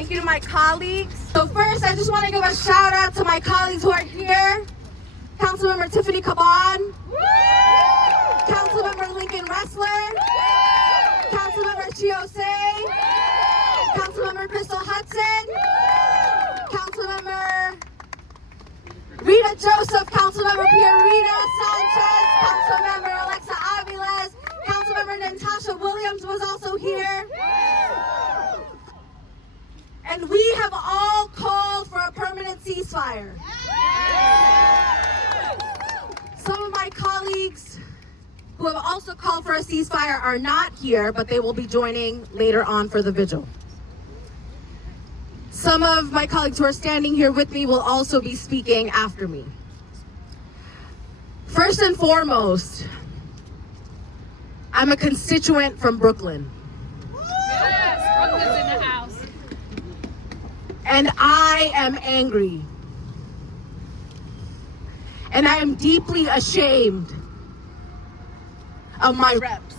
Thank you to my colleagues. So first, I just want to give a shout out to my colleagues who are here. Councilmember Tiffany Caban, Councilmember Lincoln Ressler, Councilmember Chiose, Councilmember Crystal Hudson, Councilmember Rita Joseph, Councilmember Pierrita Sanchez, Councilmember Alexa Aviles, Councilmember Natasha Williams was also here. And we have all called for a permanent ceasefire. Some of my colleagues who have also called for a ceasefire are not here, but they will be joining later on for the vigil. Some of my colleagues who are standing here with me will also be speaking after me. First and foremost, I'm a constituent from Brooklyn. Yes, Brooklyn's in the house. And I am angry. And I am deeply ashamed of my reps,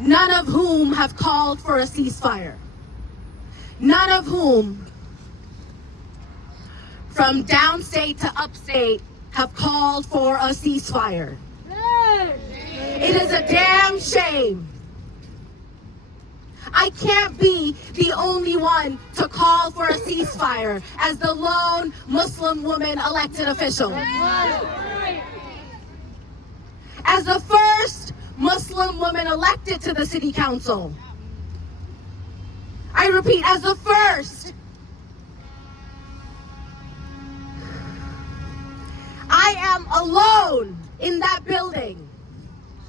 none of whom have called for a ceasefire. None of whom, from downstate to upstate, have called for a ceasefire. It is a damn shame. I can't be the only one to call for a ceasefire as the lone Muslim woman elected official. As the first Muslim woman elected to the city council. I repeat, as the first. I am alone in that building.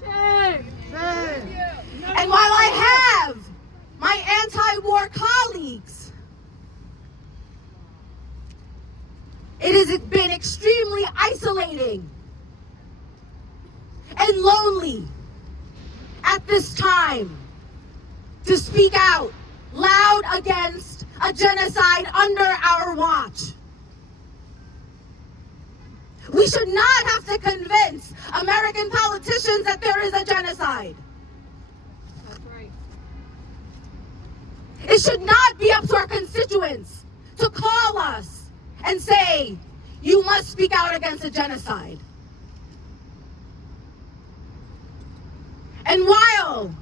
Shame. And while I have my anti-war colleagues, it has been extremely isolating and lonely at this time to speak out loud against a genocide under our watch. We should not have to convince American politicians that there is a genocide. That's right. It should not be up to our constituents to call us and say, you must speak out against a genocide. And while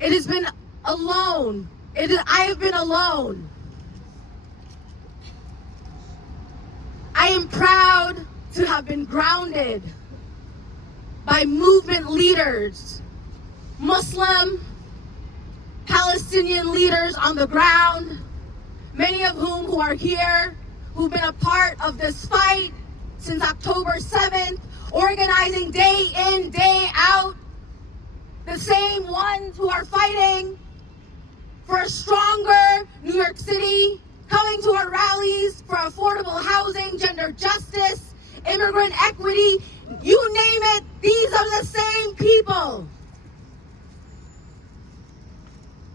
it has been alone, I have been alone, I am proud to have been grounded by movement leaders, Muslim, Palestinian leaders on the ground, many of whom who are here, who've been a part of this fight since October 7th, organizing day in, day out, the same ones who are fighting for a stronger New York City, coming to our rallies for affordable housing, gender justice, immigrant equity, you name it, these are the same people.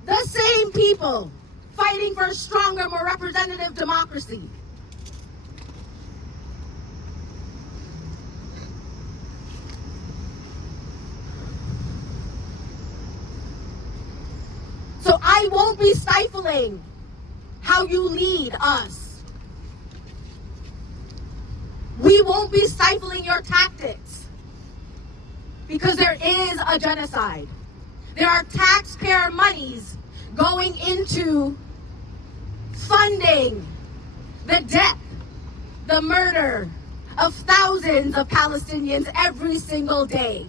The same people fighting for a stronger, more representative democracy. So I won't be stifling how you lead us. We won't be stifling your tactics because there is a genocide. There are taxpayer monies going into funding the death, the murder of thousands of Palestinians every single day.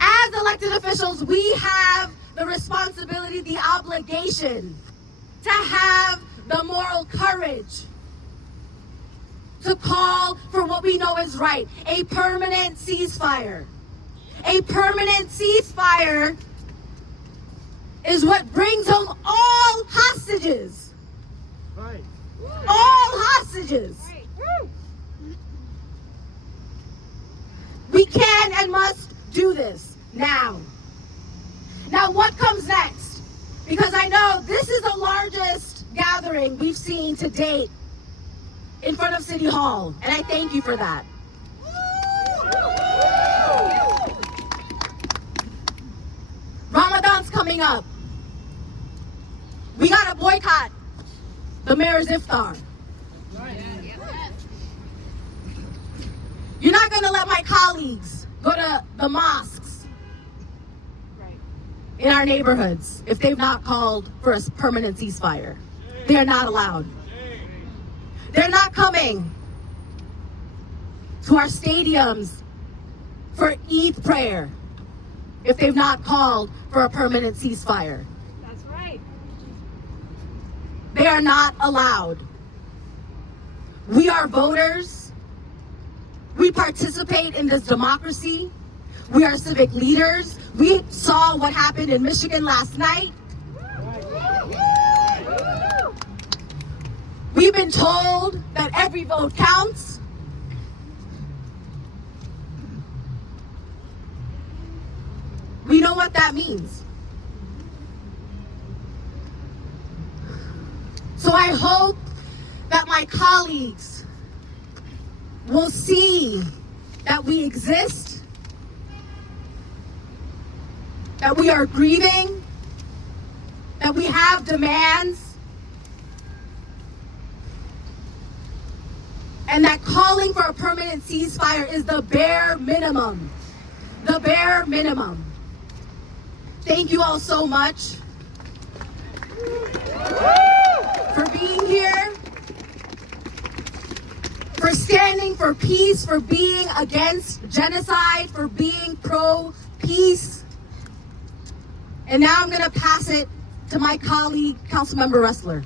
As elected officials, we have the responsibility, the obligation to have the moral courage to call for what we know is right, a permanent ceasefire. A permanent ceasefire is what brings home all hostages. Right. All hostages. Right. We can and must do this now. Now, what comes next? Because I know this is the largest gathering we've seen to date in front of City Hall, and I thank you for that. Ramadan coming up. We gotta boycott the mayor's iftar. You're not gonna let my colleagues go to the mosques in our neighborhoods if they've not called for a permanent ceasefire. They're not allowed. They're not coming to our stadiums for Eid prayer if they've not called for a permanent ceasefire. That's right. They are not allowed. We are voters. We participate in this democracy. We are civic leaders. We saw what happened in Michigan last night. We've been told that every vote counts. We know what that means. So I hope that my colleagues will see that we exist, that we are grieving, that we have demands, and that calling for a permanent ceasefire is the bare minimum. The bare minimum. Thank you all so much for being here, for standing for peace, for being against genocide, for being pro-peace. And now I'm going to pass it to my colleague, Councilmember Ressler.